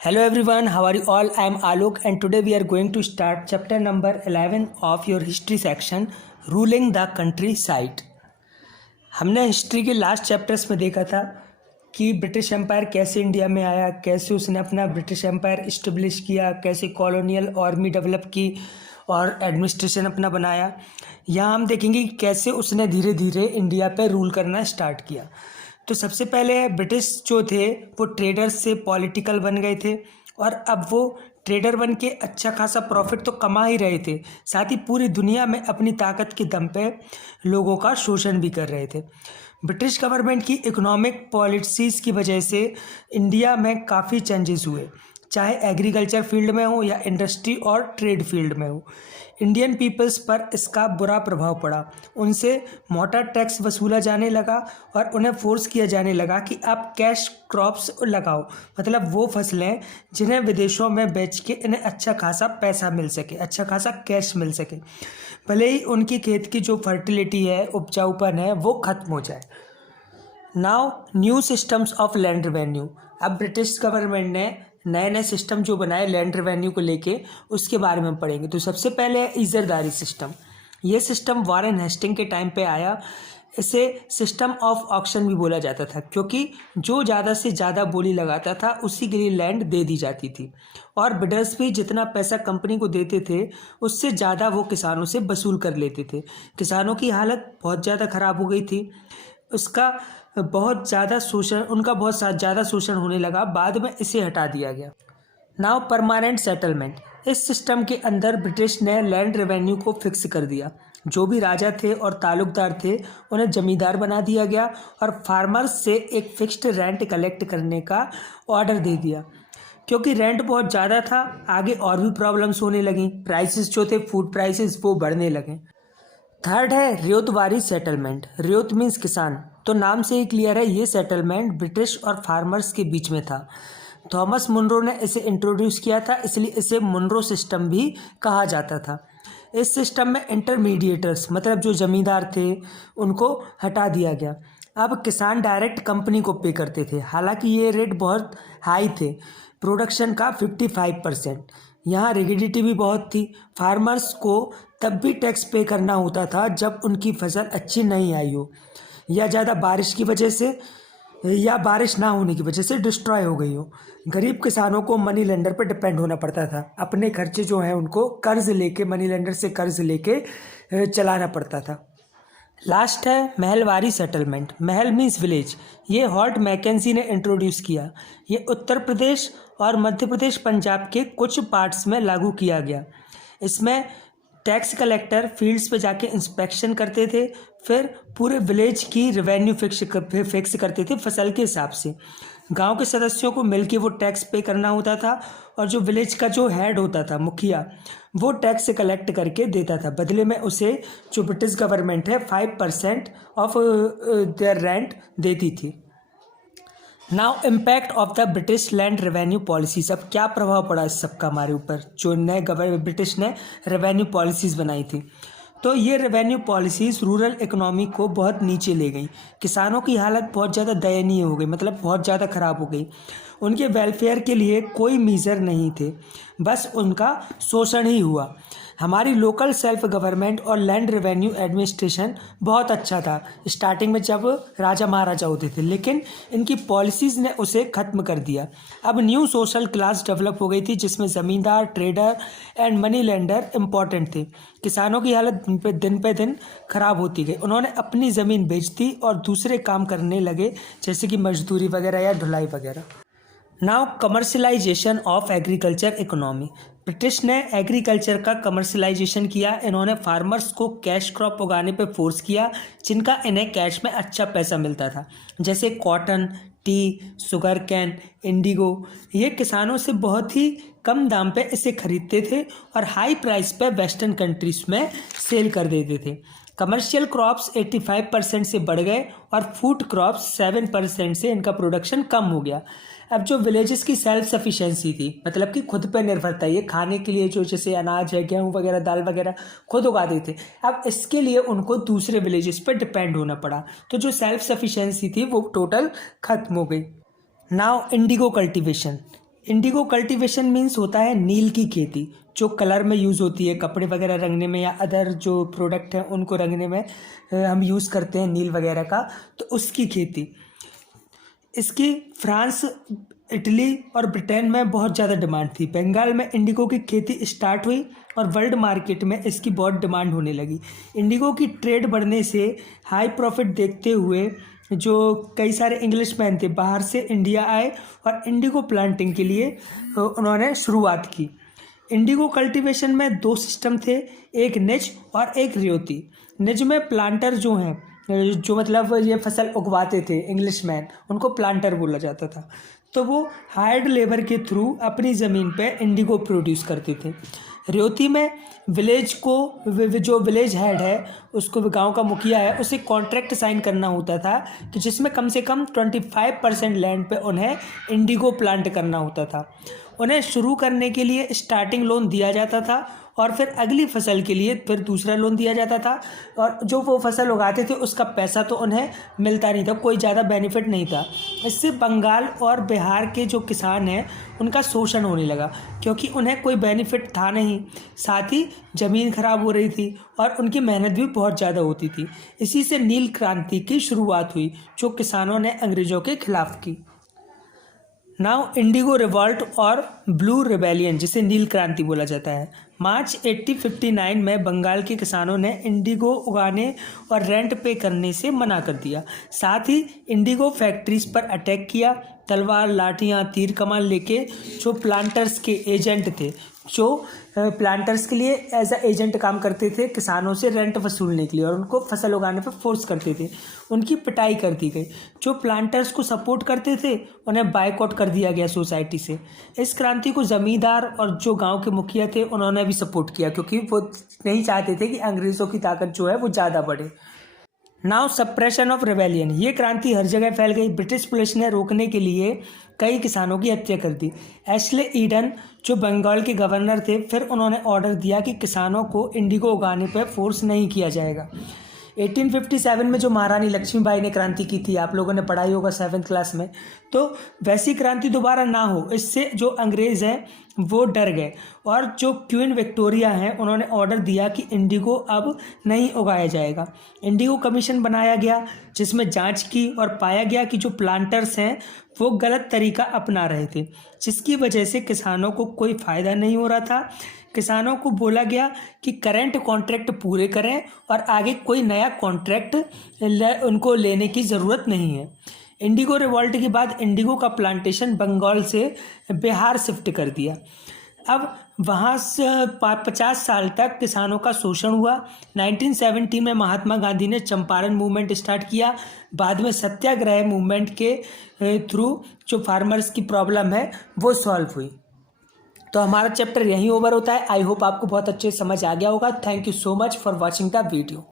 Hello everyone, how are you all? I am Alok and today we are going to start chapter number 11 of your history section, Ruling the Countryside. हमने history के last chapters में देखा था कि British empire कैसे India में आया, कैसे उसने अपना ब्रिटिश एम्पायर इस्टेब्लिश किया, कैसे कॉलोनियल आर्मी डेवलप की और एडमिनिस्ट्रेशन अपना बनाया। यहाँ हम देखेंगे कि कैसे उसने धीरे धीरे इंडिया पे रूल करना स्टार्ट किया। तो सबसे पहले ब्रिटिश जो थे वो ट्रेडर्स से पॉलिटिकल बन गए थे और अब वो ट्रेडर बन के अच्छा खासा प्रॉफिट तो कमा ही रहे थे, साथ ही पूरी दुनिया में अपनी ताकत के दम पे लोगों का शोषण भी कर रहे थे। ब्रिटिश गवर्नमेंट की इकोनॉमिक पॉलिसीज़ की वजह से इंडिया में काफ़ी चेंजेस हुए, चाहे एग्रीकल्चर फील्ड में हो या इंडस्ट्री और ट्रेड फील्ड में हो। इंडियन पीपल्स पर इसका बुरा प्रभाव पड़ा। उनसे मोटा टैक्स वसूला जाने लगा और उन्हें फोर्स किया जाने लगा कि आप कैश क्रॉप्स लगाओ, मतलब वो फसलें जिन्हें विदेशों में बेच के इन्हें अच्छा खासा पैसा मिल सके, अच्छा खासा कैश मिल सके, भले ही उनकी खेत की जो फर्टिलिटी है, उपजाऊपन है, वो ख़त्म हो जाए। Now new systems of land revenue. अब ब्रिटिश गवर्नमेंट ने नए नए सिस्टम जो बनाए लैंड रेवेन्यू को लेके, उसके बारे में पढ़ेंगे। तो सबसे पहले है इजरदारी सिस्टम। ये सिस्टम वारेन हेस्टिंग के टाइम पे आया। इसे सिस्टम ऑफ ऑक्शन भी बोला जाता था, क्योंकि जो ज़्यादा से ज़्यादा बोली लगाता था उसी के लिए लैंड दे दी जाती थी और बिडर्स भी जितना पैसा कंपनी को देते थे उससे ज़्यादा वो किसानों से वसूल कर लेते थे। किसानों की हालत बहुत ज़्यादा ख़राब हो गई थी, उसका बहुत ज़्यादा शोषण होने लगा। बाद में इसे हटा दिया गया। Now permanent settlement. इस सिस्टम के अंदर ब्रिटिश ने लैंड रेवेन्यू को फिक्स कर दिया। जो भी राजा थे और तालुकदार थे उन्हें जमींदार बना दिया गया और फार्मर्स से एक फिक्स्ड रेंट कलेक्ट करने का ऑर्डर दे दिया। क्योंकि रेंट बहुत ज़्यादा था, आगे और भी प्रॉब्लम्स होने लगी। प्राइसेस जो थे, फूड प्राइसेस, वो बढ़ने लगे। थर्ड है रियोतवारी सेटलमेंट। रियोत मीन्स किसान, तो नाम से ही क्लियर है ये सेटलमेंट ब्रिटिश और फार्मर्स के बीच में था। थॉमस मुनरो ने इसे इंट्रोड्यूस किया था, इसलिए इसे मुनरो सिस्टम भी कहा जाता था। इस सिस्टम में इंटरमीडिएटर्स, मतलब जो जमींदार थे, उनको हटा दिया गया। अब किसान डायरेक्ट कंपनी को पे करते थे, हालांकि ये रेट बहुत हाई थे, प्रोडक्शन का 55%। यहाँ रिगिडिटी भी बहुत थी। फार्मर्स को तब भी टैक्स पे करना होता था जब उनकी फसल अच्छी नहीं आई हो, या ज़्यादा बारिश की वजह से, या बारिश ना होने की वजह से डिस्ट्रॉय हो गई हो। गरीब किसानों को मनी लेंडर पर डिपेंड होना पड़ता था। अपने खर्चे जो हैं उनको कर्ज लेके, मनी लेंडर से कर्ज लेके चलाना पड़ता था। लास्ट है महलवारी सेटलमेंट। महल मीन्स विलेज। ये हॉर्ट मैकेंजी ने इंट्रोड्यूस किया। ये उत्तर प्रदेश और मध्य प्रदेश, पंजाब के कुछ पार्ट्स में लागू किया गया। इसमें टैक्स कलेक्टर फील्ड्स पे जाके इंस्पेक्शन करते थे, फिर पूरे विलेज की रेवेन्यू फिक्स करते थे फसल के हिसाब से। गांव के सदस्यों को मिलके वो टैक्स पे करना होता था और जो विलेज का जो हेड होता था, मुखिया, वो टैक्स कलेक्ट करके देता था। बदले में उसे जो ब्रिटिश गवर्नमेंट है 5% ऑफ देयर रेंट देती थी। Now impact of the British land revenue policies. अब क्या प्रभाव पड़ा इस सबका हमारे ऊपर, जो नए ब्रिटिश ने रेवेन्यू पॉलिसीज़ बनाई थी। तो ये रेवेन्यू पॉलिसीज़ रूरल इकोनॉमी को बहुत नीचे ले गई। किसानों की हालत बहुत ज़्यादा दयनीय हो गई, मतलब बहुत ज़्यादा ख़राब हो गई। उनके वेलफेयर के लिए कोई मीज़र नहीं थे, बस उनका शोषण ही हुआ। हमारी लोकल सेल्फ गवर्नमेंट और लैंड रेवेन्यू एडमिनिस्ट्रेशन बहुत अच्छा था स्टार्टिंग में, जब राजा महाराजा होते थे, लेकिन इनकी पॉलिसीज़ ने उसे ख़त्म कर दिया। अब न्यू सोशल क्लास डेवलप हो गई थी, जिसमें ज़मींदार, trader and money lender important थे। किसानों की हालत दिन पे दिन ख़राब होती गई। उन्होंने अपनी ज़मीन बेच दी और दूसरे काम करने लगे, जैसे कि मजदूरी वगैरह या ढुलाई वगैरह। Now commercialisation of agriculture economy. British ने एग्रीकल्चर का कमर्शलाइजेशन किया। इन्होंने फार्मर्स को कैश क्रॉप उगाने पर फोर्स किया, जिनका इन्हें कैश में अच्छा पैसा मिलता था, जैसे cotton, T, sugar cane, Indigo. ये किसानों से बहुत ही कम दाम पे इसे खरीदते थे और हाई प्राइस पे वेस्टर्न कंट्रीज में सेल कर देते थे। कमर्शियल क्रॉप्स 85% से बढ़ गए और फूड क्रॉप्स 7% से इनका प्रोडक्शन कम हो गया। अब जो विलेजेस की सेल्फ सफिशेंसी थी, मतलब कि खुद पे निर्भरता, ये खाने के लिए जो जैसे अनाज है, गेहूँ वगैरह, दाल वगैरह खुद उगाते थे, अब इसके लिए उनको दूसरे विलेजेस पर डिपेंड होना पड़ा। तो जो सेल्फ सफिशेंसी थी वो टोटल खत्म हो गई। Now Indigo cultivation. Indigo cultivation means होता है नील की खेती, जो कलर में यूज़ होती है, कपड़े वगैरह रंगने में या अदर जो प्रोडक्ट हैं उनको रंगने में हम यूज़ करते हैं नील वगैरह का, तो उसकी खेती। इसकी फ्रांस, इटली और ब्रिटेन में बहुत ज़्यादा डिमांड थी। बंगाल में इंडिगो की खेती स्टार्ट हुई और वर्ल्ड मार्केट में इसकी बहुत डिमांड होने लगी। इंडिगो की ट्रेड बढ़ने से हाई प्रॉफिट देखते हुए जो कई सारे इंग्लिशमैन थे बाहर से इंडिया आए और इंडिगो प्लांटिंग के लिए उन्होंने शुरुआत की। इंडिगो कल्टीवेशन में 2 सिस्टम थे, एक निज और एक रियोती। निज में प्लांटर जो हैं, जो मतलब ये फसल उगवाते थे इंग्लिशमैन, उनको प्लांटर बोला जाता था। तो वो हायर्ड लेबर के थ्रू अपनी ज़मीन पे इंडिगो प्रोड्यूस करते थे। रियोती में विलेज को, जो विलेज हेड है, उसको, गांव का मुखिया है, उसे कॉन्ट्रैक्ट साइन करना होता था कि जिसमें कम से कम 25% लैंड पे उन्हें इंडिगो प्लांट करना होता था। उन्हें शुरू करने के लिए स्टार्टिंग लोन दिया जाता था और फिर अगली फसल के लिए फिर दूसरा लोन दिया जाता था, और जो वो फसल उगाते थे उसका पैसा तो उन्हें मिलता नहीं था, कोई ज़्यादा बेनिफिट नहीं था। इससे बंगाल और बिहार के जो किसान हैं उनका शोषण होने लगा, क्योंकि उन्हें कोई बेनिफिट था नहीं, साथ ही ज़मीन खराब हो रही थी और उनकी मेहनत भी बहुत ज़्यादा होती थी। इसी से नील क्रांति की शुरुआत हुई, जो किसानों ने अंग्रेज़ों के खिलाफ की। नाउ इंडिगो रिवॉल्ट और ब्लू रिबेलियन, जिसे नील क्रांति बोला जाता है। मार्च 1859 में बंगाल के किसानों ने इंडिगो उगाने और रेंट पे करने से मना कर दिया। साथ ही इंडिगो फैक्ट्रीज पर अटैक किया। तलवार, लाठियाँ, तीर कमान लेके जो प्लांटर्स के एजेंट थे, जो प्लांटर्स के लिए एज अ एजेंट काम करते थे किसानों से रेंट वसूलने के लिए और उनको फसल उगाने पर फोर्स करते थे, उनकी पिटाई कर दी गई। जो प्लांटर्स को सपोर्ट करते थे उन्हें बायकॉट कर दिया गया सोसाइटी से। इस क्रांति को ज़मींदार और जो गांव के मुखिया थे उन्होंने भी सपोर्ट किया, क्योंकि वो नहीं चाहते थे कि अंग्रेज़ों की ताकत जो है वो ज़्यादा बढ़े। नाउ सप्रेशन ऑफ रिबेलियन, ये क्रांति हर जगह फैल गई। ब्रिटिश पुलिस ने रोकने के लिए कई किसानों की हत्या कर दी। एशले ईडन जो बंगाल के गवर्नर थे, फिर उन्होंने ऑर्डर दिया कि किसानों को इंडिगो उगाने पर फोर्स नहीं किया जाएगा। 1857 में जो महारानी लक्ष्मीबाई ने क्रांति की थी, आप लोगों ने पढ़ाई होगा 7th क्लास में, तो वैसी क्रांति दोबारा ना हो, इससे जो अंग्रेज़ हैं वो डर गए और जो क्वीन विक्टोरिया हैं उन्होंने ऑर्डर दिया कि इंडिगो अब नहीं उगाया जाएगा। इंडिगो कमीशन बनाया गया जिसमें जांच की और पाया गया कि जो प्लांटर्स हैं वो गलत तरीका अपना रहे थे, जिसकी वजह से किसानों को कोई फ़ायदा नहीं हो रहा था। किसानों को बोला गया कि करंट कॉन्ट्रैक्ट पूरे करें और आगे कोई नया कॉन्ट्रैक्ट उनको लेने की ज़रूरत नहीं है। इंडिगो रिवॉल्ट के बाद इंडिगो का प्लांटेशन बंगाल से बिहार शिफ्ट कर दिया। अब वहाँ से 50 साल तक किसानों का शोषण हुआ। 1970 में महात्मा गांधी ने चंपारण मूवमेंट स्टार्ट किया। बाद में सत्याग्रह मूवमेंट के थ्रू जो फार्मर्स की प्रॉब्लम है वो सॉल्व हुई। तो हमारा चैप्टर यहीं ओवर होता है। आई होप आपको बहुत अच्छे समझ आ गया होगा। Thank you so much for watching the video.